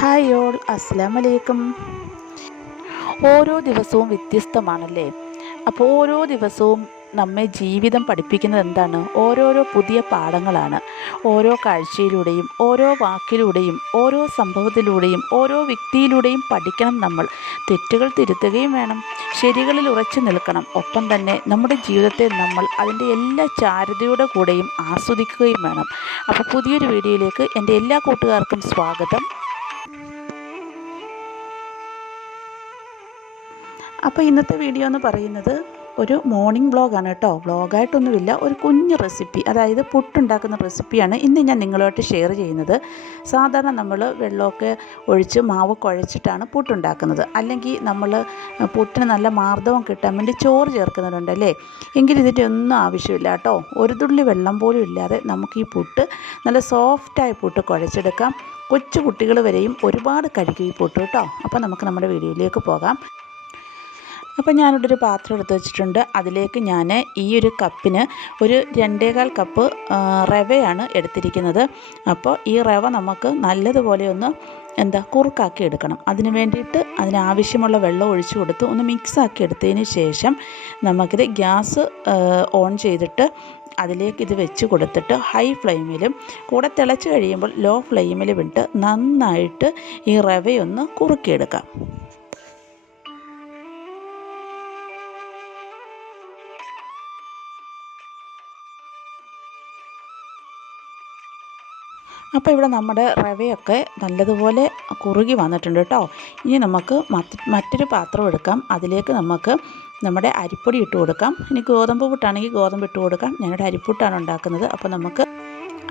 Hi all അസ്സാം വലൈക്കും ഓരോ ദിവസവും വ്യത്യസ്തമാണല്ലേ? അപ്പോൾ ഓരോ ദിവസവും നമ്മെ ജീവിതം പഠിപ്പിക്കുന്നത് എന്താണ്? ഓരോരോ പുതിയ പാഠങ്ങളാണ്. ഓരോ കാഴ്ചയിലൂടെയും ഓരോ വാക്കിലൂടെയും ഓരോ സംഭവത്തിലൂടെയും ഓരോ വ്യക്തിയിലൂടെയും പഠിക്കണം നമ്മൾ. തെറ്റുകൾ തിരുത്തുകയും വേണം. ശരികളിൽ ഉറച്ചു നിൽക്കണം. ഒപ്പം തന്നെ നമ്മുടെ ജീവിതത്തെ നമ്മൾ അതിന്റെ എല്ലാ ചാരുതയുടെ കൂടെയും ആസ്വദിക്കുകയും വേണം. അപ്പോൾ പുതിയൊരു വീഡിയോയിലേക്ക് എന്റെ എല്ലാ കൂട്ടുകാർക്കും സ്വാഗതം. അപ്പോൾ ഇന്നത്തെ വീഡിയോ എന്ന് പറയുന്നത് ഒരു മോർണിംഗ് വ്ളോഗാണ് കേട്ടോ. വ്ളോഗായിട്ടൊന്നുമില്ല ഒരു കുഞ്ഞ് റെസിപ്പി അതായത് പുട്ടുണ്ടാക്കുന്ന റെസിപ്പിയാണ് ഇന്ന് ഞാൻ നിങ്ങളുമായിട്ട് ഷെയർ ചെയ്യുന്നത്. സാധാരണ നമ്മൾ വെള്ളമൊക്കെ ഒഴിച്ച് മാവ് കുഴച്ചിട്ടാണ് പുട്ടുണ്ടാക്കുന്നത്. അല്ലെങ്കിൽ നമ്മൾ പുട്ടിന് നല്ല മാർദ്ദവം കിട്ടാൻ വേണ്ടി ചോറ് ചേർക്കുന്നുണ്ടല്ലേ എങ്കിൽ ഇതിന്റെ ഒന്നും ആവശ്യമില്ല കേട്ടോ. ഒരു തുള്ളി വെള്ളം പോലും ഇല്ലാതെ നമുക്ക് ഈ പുട്ട് നല്ല സോഫ്റ്റായ പുട്ട് കുഴച്ചെടുക്കാം. കൊച്ചു കുട്ടികൾ വരെയും ഒരുപാട് കഴിക്കും ഈ പുട്ട് കേട്ടോ. അപ്പോൾ നമുക്ക് നമ്മുടെ വീഡിയോയിലേക്ക് പോകാം. അപ്പോൾ ഞാനിവിടെ ഒരു പാത്രം എടുത്ത് വെച്ചിട്ടുണ്ട്. അതിലേക്ക് ഞാൻ ഈ ഒരു കപ്പിന് ഒരു രണ്ടേകാൽ കപ്പ് റവയാണ് എടുത്തിരിക്കുന്നത്. അപ്പോൾ ഈ റവ നമുക്ക് നല്ലതുപോലെ ഒന്ന് എന്താ കുറുക്കാക്കി എടുക്കണം. അതിന് വേണ്ടിയിട്ട് അതിനാവശ്യമുള്ള വെള്ളം ഒഴിച്ചു കൊടുത്ത് ഒന്ന് മിക്സാക്കി എടുത്തതിന് ശേഷം നമുക്കിത് ഗ്യാസ് ഓൺ ചെയ്തിട്ട് അതിലേക്ക് ഇത് വെച്ച് കൊടുത്തിട്ട് ഹൈ ഫ്ലെയിമിലും കൂടെ തിളച്ച് കഴിയുമ്പോൾ ലോ ഫ്ലെയിമിലും ഇട്ട് നന്നായിട്ട് ഈ റവയൊന്ന് കുറുക്കിയെടുക്കാം. അപ്പോൾ ഇവിടെ നമ്മുടെ റവയൊക്കെ നല്ലതുപോലെ കുറുകി വന്നിട്ടുണ്ട് കേട്ടോ. ഇനി നമുക്ക് മറ്റൊരു പാത്രം എടുക്കാം. അതിലേക്ക് നമുക്ക് നമ്മുടെ അരിപ്പൊടി ഇട്ട് കൊടുക്കാം. ഇനി ഗോതമ്പ് പുട്ടാണെങ്കിൽ ഗോതമ്പ് ഇട്ട് കൊടുക്കാം. ഞാനിവിടെ അരിപ്പുട്ടാണ് ഉണ്ടാക്കുന്നത്. അപ്പോൾ നമുക്ക്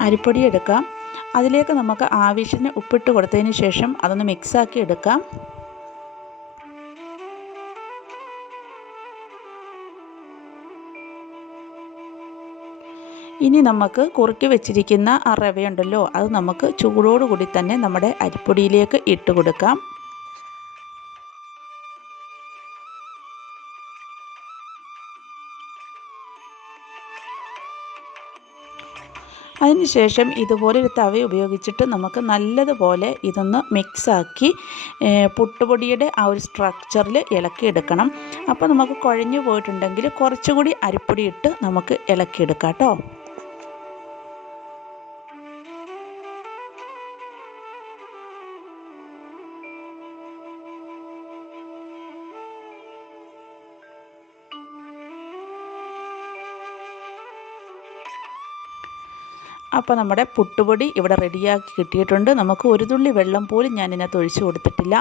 അരിപ്പൊടി എടുക്കാം. അതിലേക്ക് നമുക്ക് ആവശ്യത്തിന് ഉപ്പിട്ട് കൊടുത്തതിന് ശേഷം അതൊന്ന് മിക്സാക്കി എടുക്കാം. ഇനി നമുക്ക് കുറുക്കി വെച്ചിരിക്കുന്ന ആ റവയുണ്ടല്ലോ അത് നമുക്ക് ചൂടോടുകൂടി തന്നെ നമ്മുടെ അരിപ്പൊടിയിലേക്ക് ഇട്ട് കൊടുക്കാം. അതിനുശേഷം ഇതുപോലെ ഒരു തവ ഉപയോഗിച്ചിട്ട് നമുക്ക് നല്ലതുപോലെ ഇതൊന്ന് മിക്സാക്കി പുട്ടുപൊടിയുടെ ആ ഒരു സ്ട്രക്ചറിൽ ഇളക്കിയെടുക്കണം. അപ്പോൾ നമുക്ക് കുഴഞ്ഞു പോയിട്ടുണ്ടെങ്കിൽ കുറച്ചുകൂടി അരിപ്പൊടി ഇട്ട് നമുക്ക് ഇളക്കിയെടുക്കാം കേട്ടോ. അപ്പോൾ നമ്മുടെ പുട്ടുപൊടി ഇവിടെ റെഡിയാക്കി കിട്ടിയിട്ടുണ്ട്. നമുക്ക് ഒരു തുള്ളി വെള്ളം പോലും ഞാൻ ഇതിനകത്ത് ഒഴിച്ചു കൊടുത്തിട്ടില്ല.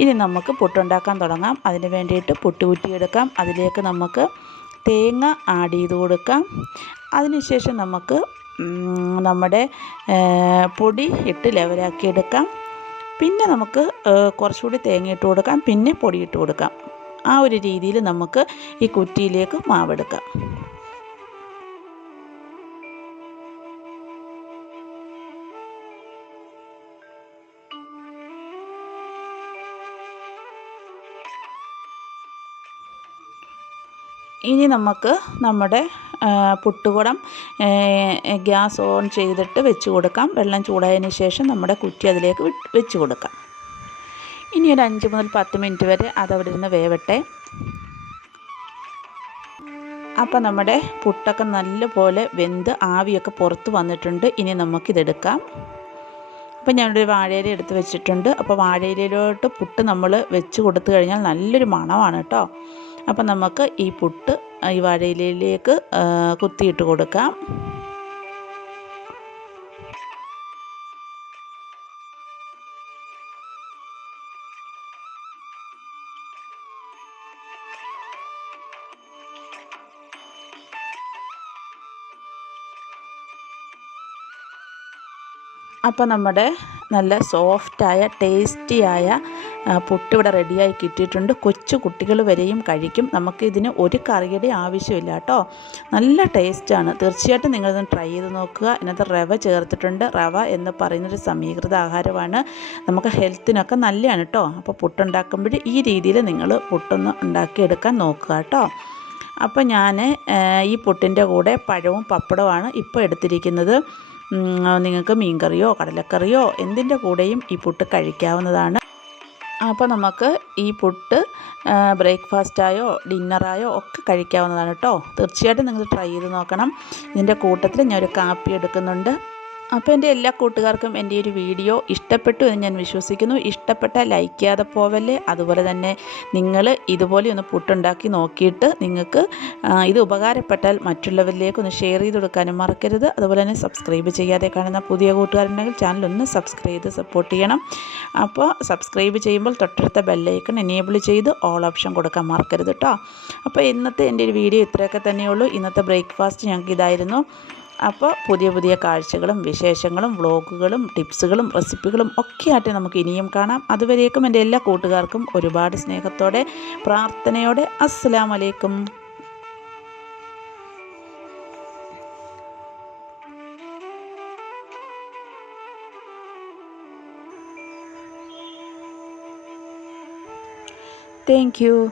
ഇനി നമുക്ക് പുട്ടുണ്ടാക്കാൻ തുടങ്ങാം. അതിന് വേണ്ടിയിട്ട് പുട്ട് കുറ്റിയെടുക്കാം അതിലേക്ക് നമുക്ക് തേങ്ങ ആഡ് ചെയ്ത് കൊടുക്കാം. അതിനുശേഷം നമുക്ക് നമ്മുടെ പൊടി ഇട്ട് ലെവലാക്കി എടുക്കാം. പിന്നെ നമുക്ക് കുറച്ചുകൂടി തേങ്ങ ഇട്ട് കൊടുക്കാം. പിന്നെ പൊടി ഇട്ട് കൊടുക്കാം. ആ ഒരു രീതിയിൽ നമുക്ക് ഈ കുറ്റിയിലേക്ക് മാവെടുക്കാം. ഇനി നമുക്ക് നമ്മുടെ പുട്ടുകുടം ഗ്യാസ് ഓൺ ചെയ്തിട്ട് വെച്ച് കൊടുക്കാം. വെള്ളം ചൂടായതിന് ശേഷം നമ്മുടെ കുറ്റി അതിലേക്ക് വെച്ച് കൊടുക്കാം. ഇനി ഒരു അഞ്ച് മുതൽ പത്ത് മിനിറ്റ് വരെ അതവിടെ ഇരുന്ന് വേവട്ടെ. അപ്പോൾ നമ്മുടെ പുട്ടൊക്കെ നല്ലപോലെ വെന്ത് ആവിയൊക്കെ പുറത്ത് വന്നിട്ടുണ്ട്. ഇനി നമുക്കിതെടുക്കാം. അപ്പോൾ ഞാനൊരു വാഴയില എടുത്ത് വെച്ചിട്ടുണ്ട്. അപ്പോൾ വാഴയിലയിലോട്ട് പുട്ട് നമ്മൾ വെച്ച് കൊടുത്തു കഴിഞ്ഞാൽ നല്ലൊരു മണമാണ് കേട്ടോ. അപ്പം നമുക്ക് ഈ പുട്ട് ഈ വാഴയിലയിലേക്ക് കുത്തിയിട്ട് കൊടുക്കാം. അപ്പോൾ നമ്മുടെ നല്ല സോഫ്റ്റായ ടേസ്റ്റിയായ പുട്ട് ഇവിടെ റെഡിയായി കിട്ടിയിട്ടുണ്ട്. കൊച്ചു കുട്ടികൾ വരെയും കഴിക്കും. നമുക്ക് ഇതിന് ഒരു കറിയുടെ ആവശ്യമില്ല കേട്ടോ. നല്ല ടേസ്റ്റാണ് തീർച്ചയായിട്ടും നിങ്ങളിതൊന്ന് ട്രൈ ചെയ്ത് നോക്കുക. ഇതിനകത്ത് റവ ചേർത്തിട്ടുണ്ട്. റവ എന്ന് പറയുന്നൊരു സമീകൃത ആഹാരമാണ്. നമുക്ക് ഹെൽത്തിനൊക്കെ നല്ലതാണ് കേട്ടോ. അപ്പോൾ പുട്ടുണ്ടാക്കുമ്പോൾ ഈ രീതിയിൽ നിങ്ങൾ പുട്ടൊന്ന് ഉണ്ടാക്കിയെടുക്കാൻ നോക്കുക കേട്ടോ. അപ്പോൾ ഞാൻ ഈ പുട്ടിന്റെ കൂടെ പഴവും പപ്പടവുമാണ് ഇപ്പോൾ എടുത്തിരിക്കുന്നത്. നിങ്ങൾക്ക് മീൻകറിയോ കടലക്കറിയോ എന്തിന്റെ കൂടെയും ഈ പുട്ട് കഴിക്കാവുന്നതാണ്. അപ്പോൾ നമുക്ക് ഈ പുട്ട് ബ്രേക്ക്ഫാസ്റ്റായോ ഡിന്നറായോ ഒക്കെ കഴിക്കാവുന്നതാണ് കേട്ടോ. തീർച്ചയായിട്ടും നിങ്ങൾ ട്രൈ ചെയ്ത് നോക്കണം. ഇതിന്റെ കൂട്ടത്തിൽ ഞാൻ ഒരു കാപ്പി എടുക്കുന്നുണ്ട്. അപ്പോൾ എന്റെ എല്ലാ കൂട്ടുകാർക്കും എന്റെ ഒരു വീഡിയോ ഇഷ്ടപ്പെട്ടു എന്ന് ഞാൻ വിശ്വസിക്കുന്നു. ഇഷ്ടപ്പെട്ട ലൈക്ക് ചെയ്യാതെ പോവല്ലേ? അതുപോലെ തന്നെ നിങ്ങൾ ഇതുപോലെ ഒന്ന് പുട്ടുണ്ടാക്കി നോക്കിയിട്ട് നിങ്ങൾക്ക് ഇത് ഉപകാരപ്പെട്ടാൽ മറ്റുള്ളവരിലേക്ക് ഒന്ന് ഷെയർ ചെയ്ത് കൊടുക്കാനും മറക്കരുത്. അതുപോലെ തന്നെ സബ്സ്ക്രൈബ് ചെയ്യാതെ കാണുന്ന പുതിയ കൂട്ടുകാരുണ്ടെങ്കിൽ ചാനൽ ഒന്ന് സബ്സ്ക്രൈബ് ചെയ്ത് സപ്പോർട്ട് ചെയ്യണം. അപ്പോൾ സബ്സ്ക്രൈബ് ചെയ്യുമ്പോൾ തൊട്ടടുത്ത ബെല്ലൈക്കൺ എനേബിൾ ചെയ്ത് ഓൾ ഓപ്ഷൻ കൊടുക്കാൻ മറക്കരുത് കേട്ടോ അപ്പോൾ ഇന്നത്തെ എന്റെ ഒരു വീഡിയോ ഇത്രയൊക്കെ തന്നെയുള്ളൂ. ഇന്നത്തെ ബ്രേക്ക്ഫാസ്റ്റ് ഞങ്ങൾക്ക് ഇതായിരുന്നു അപ്പോൾ പുതിയ പുതിയ കാഴ്ചകളും വിശേഷങ്ങളും വ്ളോഗുകളും ടിപ്സുകളും റെസിപ്പികളും ഒക്കെയായിട്ട് നമുക്ക് ഇനിയും കാണാം. അതുവരേക്കും എന്റെ എല്ലാ കൂട്ടുകാർക്കും ഒരുപാട് സ്നേഹത്തോടെ പ്രാർത്ഥനയോടെ അസ്സലാം വലൈക്കും താങ്ക് യു